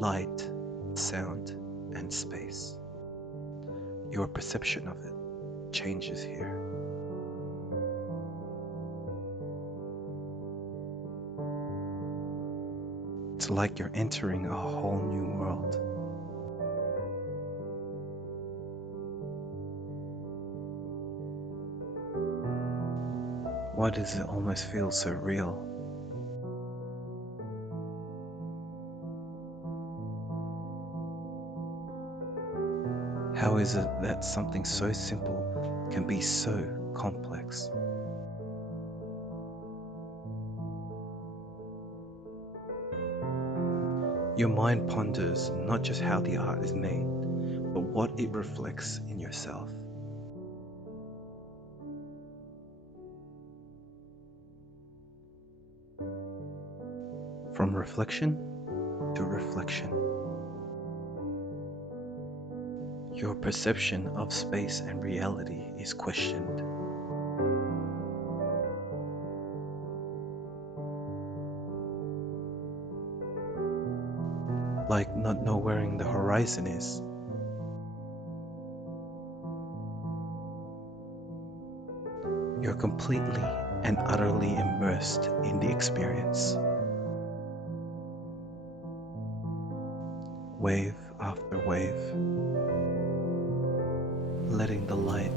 light, sound, and space. Your perception of it changes here. It's like you're entering a whole new world. Why does it almost feel so real? How is it that something so simple can be so complex? Your mind ponders not just how the art is made, but what it reflects in yourself. From reflection to reflection, your perception of space and reality is questioned. Like not knowing where the horizon is. You're completely and utterly immersed in the experience. Wave after wave, letting the light